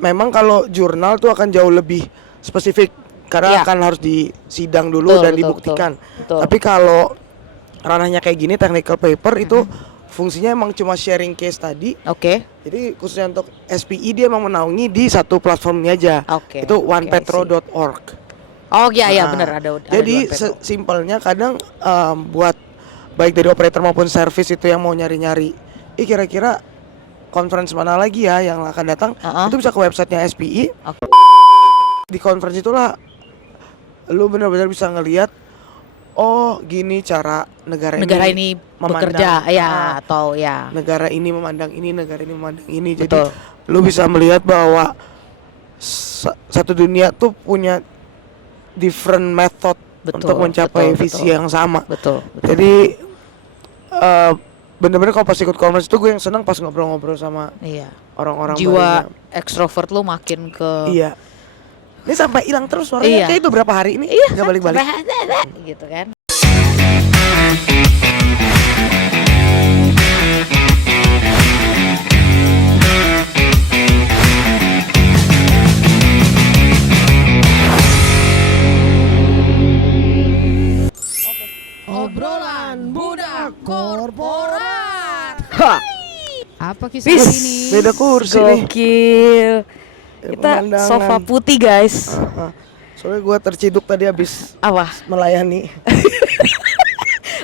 memang kalau jurnal tuh akan jauh lebih spesifik karena akan harus disidang dulu dan dibuktikan. Betul. Tapi kalau ranahnya kayak gini technical paper itu fungsinya emang cuma sharing case tadi. Oke. Jadi khususnya untuk SPI dia emang menaungi di satu platform ini aja. Oke. Itu onepetro.org. Oh iya benar ada. Jadi simpelnya kadang buat baik dari operator maupun service itu yang mau nyari-nyari, kira-kira conference mana lagi ya yang akan datang, itu bisa ke websitenya SPI. Di conference itulah lu benar-benar bisa ngelihat oh gini cara negara ini bekerja atau negara ini memandang ini, negara ini memandang ini. Jadi lu bisa melihat bahwa satu dunia tuh punya different method untuk mencapai visi yang sama. Jadi bener-bener kalau pas ikut conference itu gue yang senang pas ngobrol-ngobrol sama orang-orang jiwa ekstrovert lu makin ke ini sampai hilang terus suaranya kayak itu berapa hari ini nggak balik-balik gitu kan. Obrolan budak korporat. Apa kisah ini? Beda kursi nih. Gokil. Kita sofa putih guys. Soalnya gue terciduk tadi habis melayani.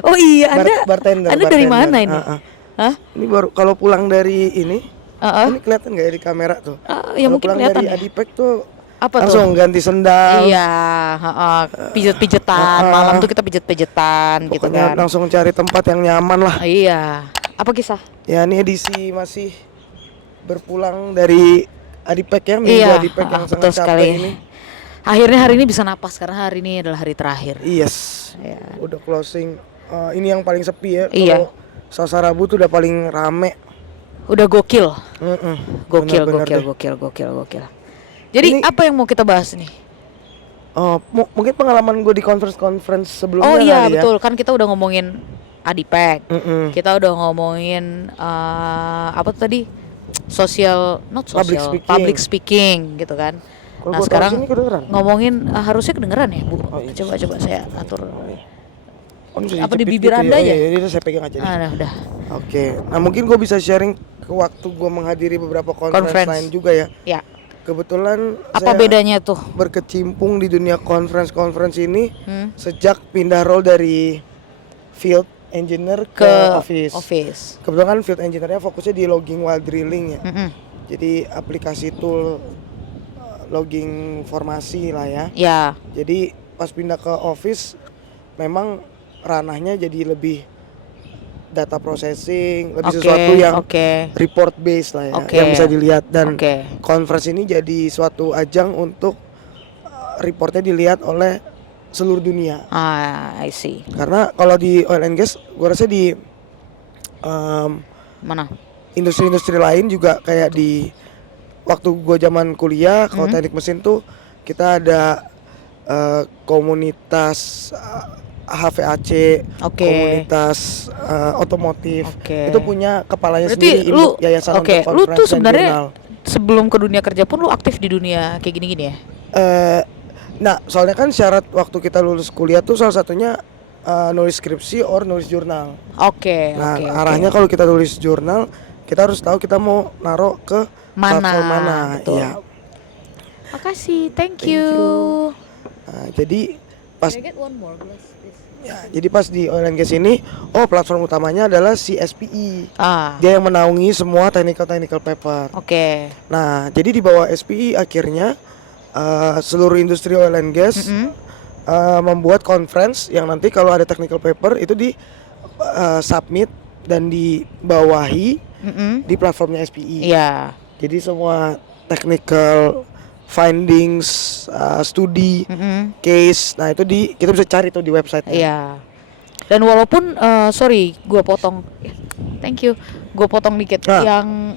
Oh iya, bartender. Anda dari mana ini? Ini baru kalau pulang dari ini. Ini kelihatan nggak ya di kamera tuh? Ya mungkin kelihatan. Dari Adipek tuh apa langsung ganti sendal. Iya, pijet-pijetan. Malam tuh kita pijet-pijetan gitu kan. Langsung cari tempat yang nyaman lah. Iya. Apa kisah? Ya ini edisi masih berpulang dari Adipek ya, minggu Adipek yang sangat capek ini. Akhirnya hari ini bisa napas karena hari ini adalah hari terakhir. Yes. Udah closing. Ini yang paling sepi ya. Iya. Selasa Rabu tuh udah paling rame. Udah gokil. Gokil. Jadi ini, apa yang mau kita bahas nih? Mungkin pengalaman gue di conference sebelumnya. Oh iya betul, kan kita udah ngomongin Adipek. Kita udah ngomongin apa tuh tadi? Public speaking gitu kan. Nah sekarang ngomongin harusnya kedengeran ya Bu. Coba saya atur. Apa di bibir gitu Anda aja? Jadi saya pegang aja. Udah. Oke. Nah mungkin gue bisa sharing ke waktu gue menghadiri beberapa conference lain juga ya. Ya. Kebetulan apa bedanya tuh? Berkecimpung di dunia conference ini sejak pindah role dari field engineer ke office. Kebetulan kan field engineer-nya fokusnya di logging while drilling ya. Jadi aplikasi tool logging formasi lah ya. Ya. Jadi pas pindah ke office memang ranahnya jadi lebih data processing, lebih sesuatu yang report based lah ya, yang bisa dilihat dan conference ini jadi suatu ajang untuk reportnya dilihat oleh seluruh dunia. I see. Karena kalau di oil and gas, gue rasa di mana? Industri-industri lain juga kayak di waktu gue zaman kuliah, kalau teknik mesin tuh kita ada komunitas HVAC, komunitas otomotif, itu punya kepalanya sendiri, yayasan untuk conference. Lu tuh sebenarnya sebelum ke dunia kerja pun lu aktif di dunia kayak gini-gini ya? Nah, soalnya kan syarat waktu kita lulus kuliah tuh salah satunya nulis skripsi or nulis jurnal. Arahnya kalau kita nulis jurnal, kita harus tahu kita mau naruh ke platform mana. Iya. Makasih, thank you. Nah, jadi pas jadi pas di oil and gas ini, platform utamanya adalah si SPI. Dia yang menaungi semua technical paper. Nah, jadi di bawah SPI akhirnya seluruh industri oil and gas membuat conference yang nanti kalau ada technical paper itu di submit dan dibawahi di platformnya SPI. Jadi semua technical findings, studi, case, nah itu kita bisa cari tuh di website-nya. Dan walaupun gue potong, thank you, gue potong dikit. Yang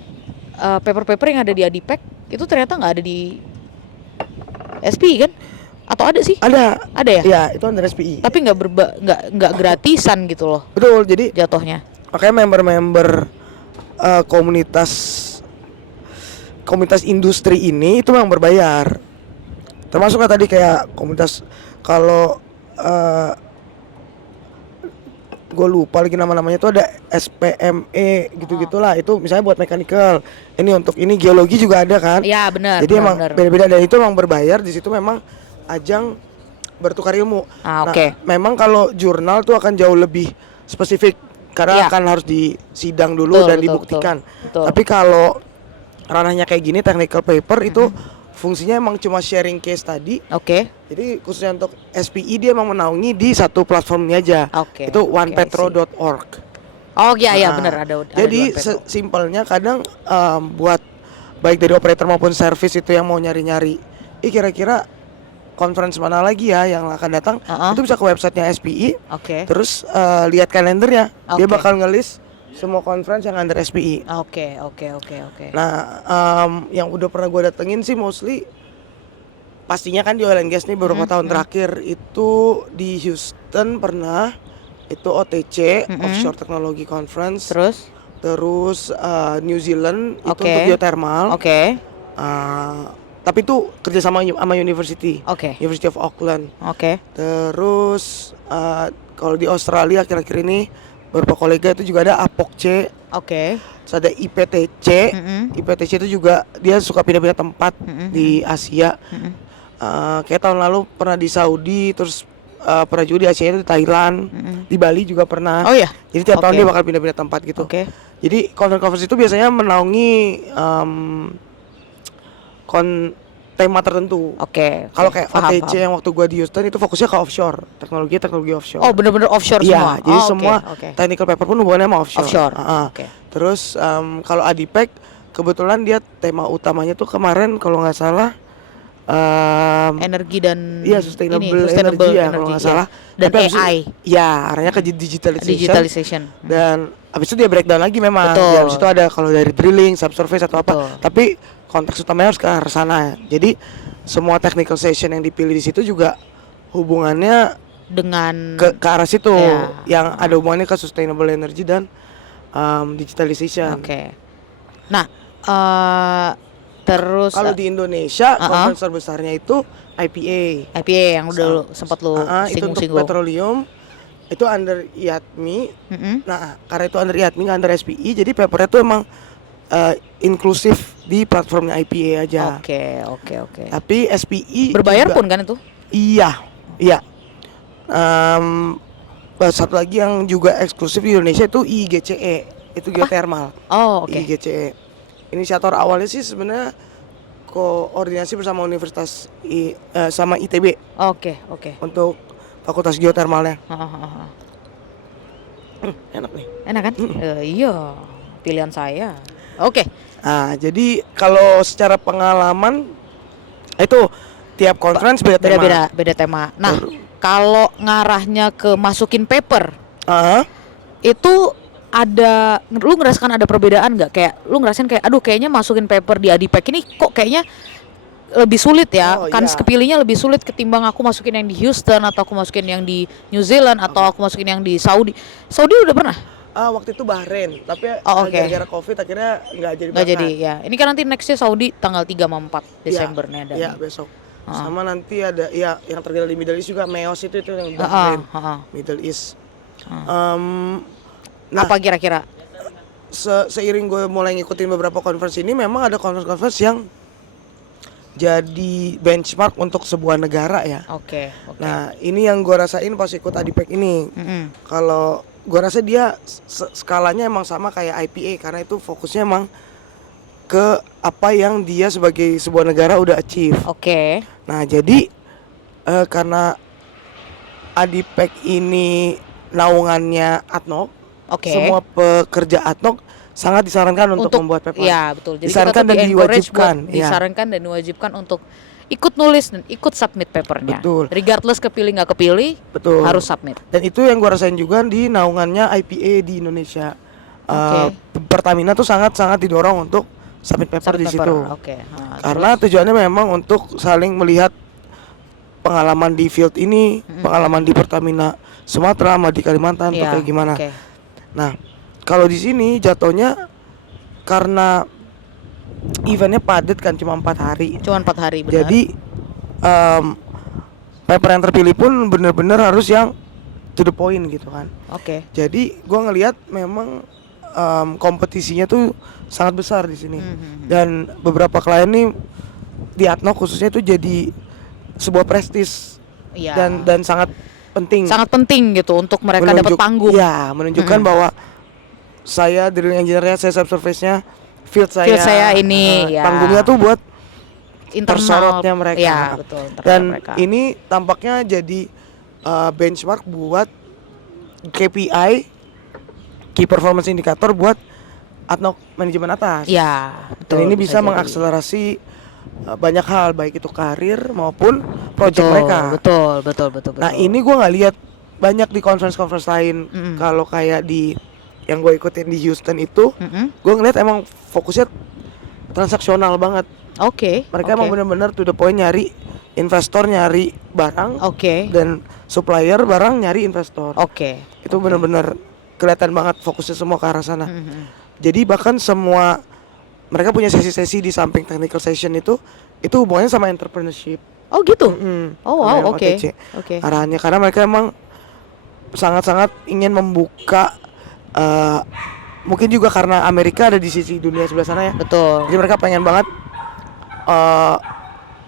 paper-paper yang ada di Adipek itu ternyata nggak ada di SPI kan? Atau ada sih? Ada ya? Iya, itu under SPI. Tapi nggak gratisan gitu loh. Betul, jadi jatuhnya. Makanya member-member komunitas komunitas industri ini itu memang berbayar. Termasuk tadi kayak komunitas kalau gue lupa lagi namanya itu ada SPME gitu-gitulah, itu misalnya buat mechanical, ini untuk ini geologi juga ada kan. Iya benar. Jadi emang beda-beda dan itu emang berbayar. Di situ memang ajang bertukar ilmu. Memang kalau jurnal tuh akan jauh lebih spesifik karena akan harus disidang dulu dan dibuktikan. Betul. Tapi kalau ranahnya kayak gini technical paper itu fungsinya emang cuma sharing case tadi. Jadi khususnya untuk SPI dia emang menaungi di satu platform ini aja. Itu onepetro.org. Benar ada. Jadi simpelnya kadang buat baik dari operator maupun service itu yang mau nyari-nyari, kira-kira conference mana lagi ya yang akan datang, itu bisa ke websitenya SPI. Terus lihat kalendernya, dia bakal ngelis semua conference yang under SPI. Oke. Nah, yang udah pernah gue datengin sih mostly pastinya kan di oil and gas nih beberapa tahun terakhir itu di Houston pernah, itu OTC Offshore Technology Conference. Terus New Zealand itu untuk geothermal. Tapi itu kerja sama University of Auckland. Terus kalau di Australia akhir-akhir ini beberapa kolega itu juga ada APOC. Terus ada IPTC. IPTC itu juga dia suka pindah-pindah tempat di Asia. Kayak tahun lalu pernah di Saudi, terus pernah juga di Asia itu di Thailand, di Bali juga pernah. Jadi tiap tahun dia bakal pindah-pindah tempat gitu. Jadi conference itu biasanya menaungi tema tertentu. Kalau kayak OTC yang waktu gua di Houston itu fokusnya ke offshore, teknologi offshore. Bener-bener offshore semua. Jadi semua technical paper pun hubungannya sama offshore. Terus kalau ADIPEC kebetulan dia tema utamanya tuh kemarin kalau nggak salah energi dan sustainable energy ya kalau nggak salah. Dan AI. Arahnya ke digitalization. Dan abis itu dia breakdown lagi memang. Abis itu ada kalau dari drilling, subsurface atau apa. Tapi konteks utamanya harus ke arah sana. Jadi semua technical session yang dipilih di situ juga hubungannya dengan ke arah situ, yang ada hubungannya ke sustainable energy dan digitalization. Nah, terus kalau di Indonesia conference terbesarnya itu IPA yang udah sempat lo itu untuk petroleum, itu under IATMI. Nah, karena itu under IATMI nggak under SPI, jadi papernya tuh emang inklusif di platformnya IPA aja. Tapi SPI berbayar juga, pun kan itu? Iya. Satu lagi yang juga eksklusif di Indonesia itu IGCE, itu geothermal. IGCE. Inisiator awalnya sih sebenarnya koordinasi bersama Universitas sama ITB. Untuk Fakultas Geothermalnya. Enak nih. Enak kan? Iya, pilihan saya. Nah, jadi kalau secara pengalaman itu tiap conference beda tema. Nah, kalau ngarahnya ke masukin paper, itu ada, lu ngerasakan ada perbedaan nggak? Kayak lu ngerasain kayak, aduh kayaknya masukin paper di ADIPEC ini kok kayaknya lebih sulit ya, kepilihnya lebih sulit ketimbang aku masukin yang di Houston atau aku masukin yang di New Zealand atau aku masukin yang di Saudi. Saudi udah pernah? Waktu itu Bahrain, tapi gara-gara COVID akhirnya nggak jadi. Ya. Ini kan nanti nextnya Saudi tanggal 3 sama 4 Desember nih ada. Iya, besok. Sama nanti ada yang terjadi di Middle East juga, MEOS itu yang Bahrain, Middle East. Nah, apa kira-kira? Seiring gue mulai ngikutin beberapa conference ini, memang ada conference yang jadi benchmark untuk sebuah negara ya. Nah, ini yang gue rasain pas ikut ADIPEC ini. Kalau gue rasa dia skalanya emang sama kayak IPA, karena itu fokusnya emang ke apa yang dia sebagai sebuah negara udah achieve. Nah, jadi karena ADIPEC ini naungannya ADNOC, semua pekerja ADNOC sangat disarankan untuk membuat paper. Iya, betul. Jadi disarankan dan diwajibkan. Disarankan dan diwajibkan untuk ikut nulis dan ikut submit papernya. Betul. Regardless kepilih nggak kepilih, harus submit. Dan itu yang gue rasain juga di naungannya IPA di Indonesia. Pertamina tuh sangat didorong untuk submit paper di situ. Karena tujuannya memang untuk saling melihat pengalaman di field ini, pengalaman di Pertamina Sumatera sama di Kalimantan tuh kayak gimana. Nah, kalau di sini jatuhnya karena eventnya padat kan, cuma 4 hari. Cuma 4 hari, benar. Jadi paper yang terpilih pun bener-bener harus yang to the point gitu kan. Oke. Jadi gue ngelihat memang kompetisinya tuh sangat besar di sini. Dan beberapa klien nih di Atnok khususnya itu jadi sebuah prestis. Iya. Dan sangat penting. Sangat penting gitu untuk mereka dapat panggung. Ya, menunjukkan bahwa saya drilling engineer-nya, saya subsurface-nya, field saya ini ya. Panggungnya tuh buat internal tersorotnya mereka. Ya, betul, dan mereka. Ini tampaknya jadi benchmark buat KPI, Key Performance Indicator buat Atnok manajemen atas. Ya, betul. Dan ini bisa mengakselerasi banyak hal, baik itu karir maupun project mereka. Betul. Nah ini gue nggak lihat banyak di conference lain. Kalau kayak di yang gue ikutin di Houston itu, gue ngeliat emang fokusnya transaksional banget. Oke. Mereka emang benar-benar to the point, nyari investor, nyari barang. Dan supplier barang nyari investor. Itu benar-benar kelihatan banget fokusnya semua ke arah sana. Jadi bahkan semua mereka punya sesi-sesi di samping technical session itu hubungannya sama entrepreneurship. Oh gitu. Oh wow, oke. Arahannya karena mereka emang sangat-sangat ingin membuka. Mungkin juga karena Amerika ada di sisi dunia sebelah sana ya. Betul. Jadi mereka pengen banget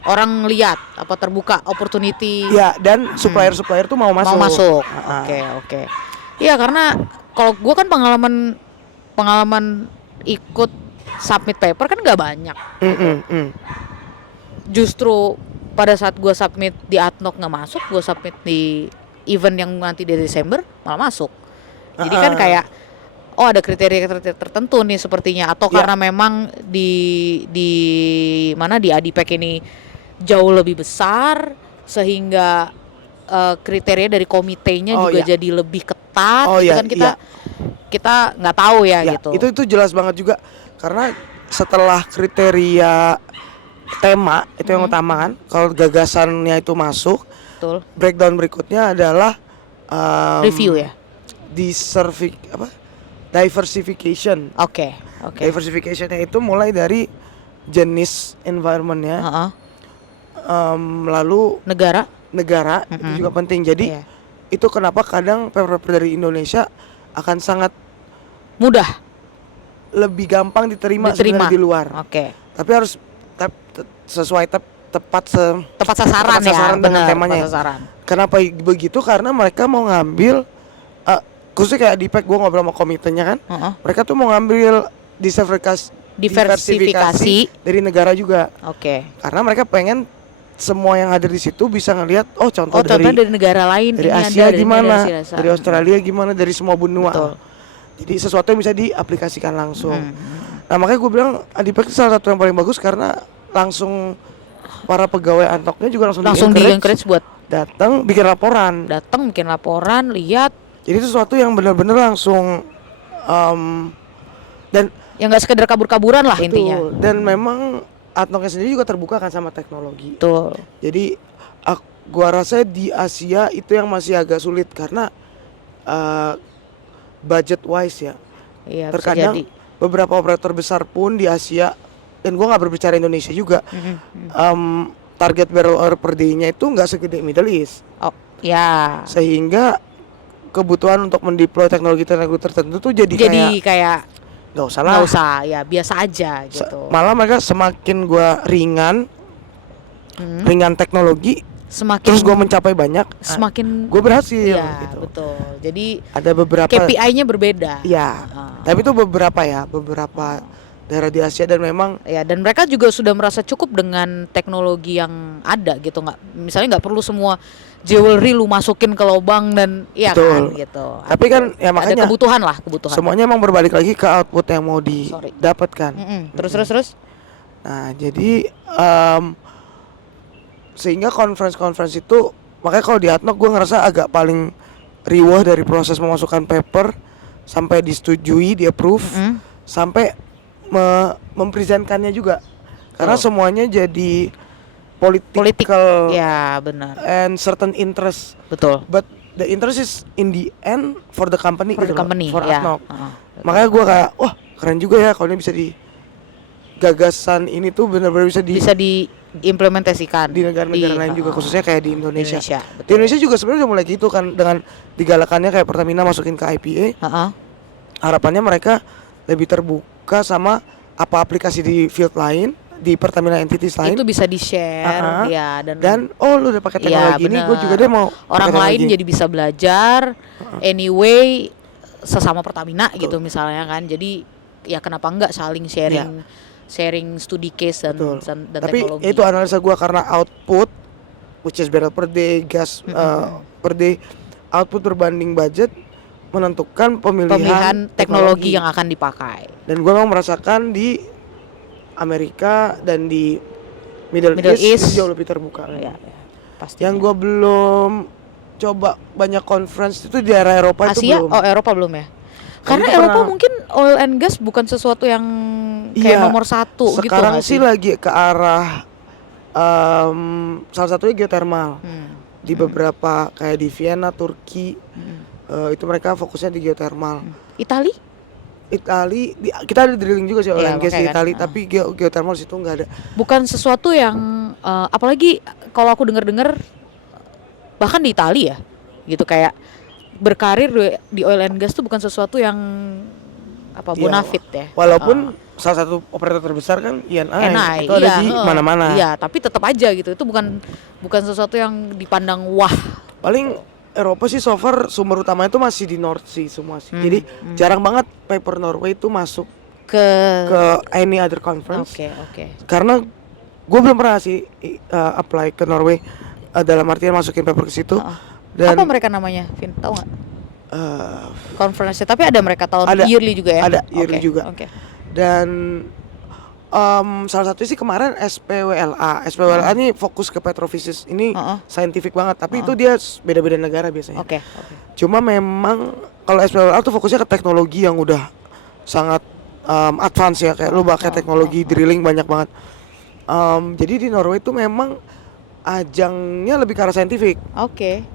orang lihat apa terbuka opportunity. Ya, dan supplier tuh mau masuk. Oke. Iya, karena kalau gue kan pengalaman ikut submit paper kan nggak banyak. Justru pada saat gue submit di Atnok nggak masuk, gue submit di event yang nanti di Desember malah masuk. Jadi kan kayak ada kriteria tertentu nih sepertinya, atau karena memang di mana di Adipek ini jauh lebih besar sehingga kriteria dari komitenya juga jadi lebih ketat. Kan kita nggak tahu ya gitu. Itu jelas banget juga karena setelah kriteria tema itu yang utama kan, kalau gagasannya itu masuk. Betul. Breakdown berikutnya adalah review ya. Diversification. Oke. Diversificationnya itu mulai dari jenis environmentnya, lalu negara itu juga penting. Jadi itu kenapa kadang paper dari Indonesia akan sangat mudah, lebih gampang diterima. Sebenarnya di luar. Tapi harus sesuai tepat sasaran dengan temanya. Kenapa begitu? Karena mereka mau ngambil khususnya kayak di PEC, gue ngobrol sama komitenya kan, mereka tuh mau ngambil diversifikasi dari negara juga. Karena mereka pengen semua yang hadir di situ bisa ngelihat contoh dari negara lain, dari Asia gimana, dari Australia gimana, dari semua benua. Jadi sesuatu yang bisa diaplikasikan langsung. Nah makanya gue bilang Adipek salah satu yang paling bagus karena langsung para pegawai Atnoknya juga langsung di-encourage buat datang bikin laporan, lihat. Jadi itu sesuatu yang benar-benar langsung dan yang nggak sekedar kabur-kaburan lah. Betul. Intinya. Dan memang Atnoknya sendiri juga terbuka kan sama teknologi. Betul. Jadi gua rasa di Asia itu yang masih agak sulit karena budget wise ya. Iya, terkadang beberapa operator besar pun di Asia, dan gua nggak berbicara Indonesia juga, target barrel oil per day-nya itu nggak segede Middle East. Sehingga kebutuhan untuk mendeploy teknologi tertentu tuh jadi kayak nggak usah ya biasa aja gitu. Malah mereka semakin gua ringan teknologi, terus gua mencapai banyak, semakin gua berhasil. Gitu. Betul. Jadi ada beberapa KPI-nya berbeda. Ya. Tapi itu beberapa daerah di Asia, dan memang dan mereka juga sudah merasa cukup dengan teknologi yang ada gitu, misalnya nggak perlu semua jewelry lu masukin ke lubang dan kan gitu. Tapi kan ya makanya ada kebutuhan. Semuanya emang berbalik lagi ke output yang mau didapatkan. Terus. Nah, jadi sehingga conference itu, makanya kalau di Atnok gue ngerasa agak paling riwah dari proses memasukkan paper sampai disetujui, di approve, sampai mempresentkannya juga. Karena semuanya jadi political, ya benar, and certain interest. Betul. But the interest is in the end for the company, for Atnok. Makanya gue kayak, wah keren juga ya kalau ini bisa gagasan ini tuh benar-benar bisa diimplementasikan di negara-negara lain juga, khususnya kayak di Indonesia. Di betul. Indonesia juga sebenarnya udah mulai gitu kan, dengan digalakannya kayak Pertamina masukin ke IPA. Harapannya mereka lebih terbuka sama apa aplikasi di field lain, di Pertamina entities lain itu bisa di-share ya, dan lu udah pakai teknologi ini, gue juga deh mau orang lain jadi bisa belajar anyway sesama Pertamina gitu misalnya kan. Jadi ya kenapa enggak saling sharing studi case dan tapi teknologi. itu analisa gue, karena output which is barrel per day, gas per day, output berbanding budget menentukan pemilihan teknologi yang akan dipakai. Dan gue memang merasakan di Amerika dan di Middle East jauh lebih terbuka. Pasti. Yang gue belum coba banyak conference itu di daerah Eropa. Asia? Itu belum. Oh, Eropa belum ya? Karena Eropa mungkin oil and gas bukan sesuatu yang kayak nomor satu gitu. Sekarang sih lagi ke arah salah satunya geothermal. Di beberapa kayak di Vienna, Turki, itu mereka fokusnya di geothermal. Itali, kita ada drilling juga sih oil and gas di Itali, tapi geothermal situ nggak ada. Bukan sesuatu yang apalagi kalau aku dengar bahkan di Itali ya, gitu, kayak berkarir di oil and gas tuh bukan sesuatu yang bonafit ya. Walaupun salah satu operator terbesar kan Eni itu ada di mana-mana. Iya, tapi tetap aja gitu. Itu bukan sesuatu yang dipandang wah. Paling Eropa sih so far sumber utamanya itu masih di North Sea semua sih. Jadi jarang banget paper Norway itu masuk ke any other conference. Oke. Karena gue belum pernah sih apply ke Norway dalam artian masukin paper ke situ. Dan apa mereka namanya, Vin? Tahu nggak? Conference, tapi ada mereka tahun yearly juga ya? Ada yearly juga. Dan salah satunya sih kemarin SPWLA ini fokus ke petrofisis ini scientific banget, tapi itu dia beda-beda negara biasanya. Cuma memang kalau SPWLA tuh fokusnya ke teknologi yang udah sangat advance ya, kayak lu pakai teknologi drilling banyak banget. Jadi di Norway itu memang ajangnya lebih ke arah saintifik.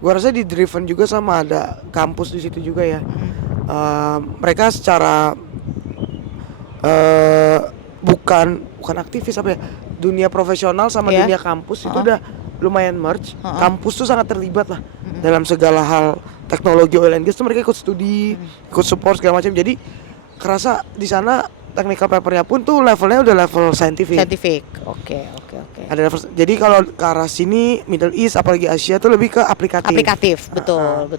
Gua rasa di driven juga sama ada kampus di situ juga ya. Mereka secara bukan aktivis apa ya, dunia profesional sama dunia kampus itu udah lumayan merge. Kampus tuh sangat terlibat lah dalam segala hal teknologi oil and gas tuh, mereka ikut studi, ikut support segala macam. Jadi kerasa di sana technical papernya pun tuh levelnya udah level scientific. Oke. Ada level, jadi kalau ke arah sini Middle East apalagi Asia tuh lebih ke aplikatif. Betul.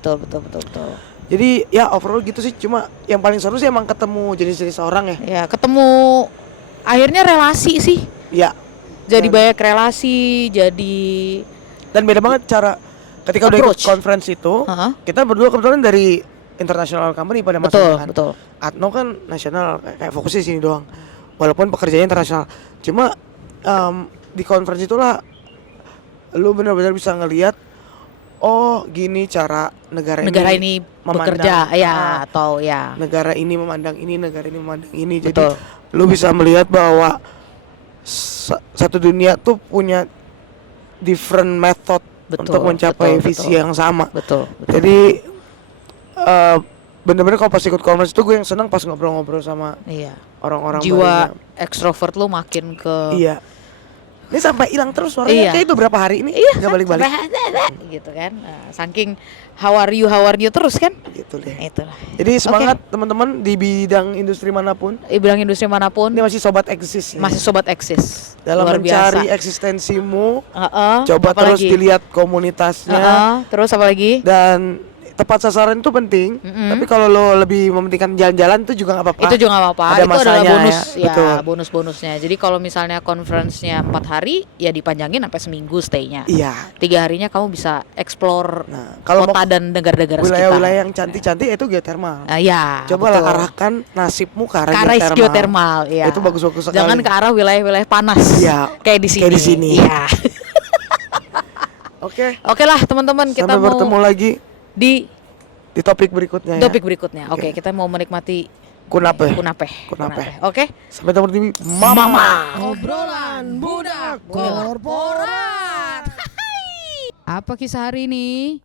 Jadi ya overall gitu sih, cuma yang paling seru sih emang ketemu jenis-jenis orang ya. Ya, ketemu akhirnya relasi sih. Ya. Jadi banyak relasi, dan beda banget cara ketika udah ikut conference itu. Kita berdua kebetulan dari international company pada masanya kan. Betul. Atno kan nasional, kayak fokusnya sini doang. Walaupun pekerjaannya internasional. Cuma di conference itulah lu benar-benar bisa ngelihat gini cara negara ini bekerja atau negara ini memandang ini, negara ini memandang ini. Jadi lu bisa melihat bahwa satu dunia tuh punya different method untuk mencapai visi yang sama. Jadi bener-bener kalau pas ikut conference itu gue yang senang pas ngobrol-ngobrol sama orang-orang. Jiwa ekstrovert lu makin ke. Iya. Ini sampai hilang terus suaranya. Kayak itu berapa hari ini nggak balik-balik. Gitu kan. Saking how are you terus kan. Gitu deh. Itulah. Jadi semangat teman-teman di bidang industri manapun. Ini masih sobat eksis. Masih sobat eksis. Dalam mencari eksistensimu. Coba terus dilihat komunitasnya. Terus apa lagi? Dan tepat sasaran itu penting, tapi kalau lo lebih mementingkan jalan-jalan itu juga nggak apa-apa. Itu juga nggak apa-apa. Itu adalah bonus ya, bonus-bonusnya. Jadi kalau misalnya conference-nya 4 hari, ya dipanjangin sampai seminggu stay-nya. 3 harinya kamu bisa explore kota dan negara-negara sekitar. Wilayah-wilayah yang cantik-cantik itu geothermal. Cobalah arahkan nasibmu ke arah geothermal. Ya. Itu bagus-bagus sekali. Jangan ke arah wilayah-wilayah panas. Kayak di sini. Iya. Oke lah teman-teman, kita sampai bertemu lagi di topik berikutnya. Oke, kita mau menikmati kunape. Oke. Sampai ketemu di Mama. Obrolan budak korporat. Apa kisah hari ini?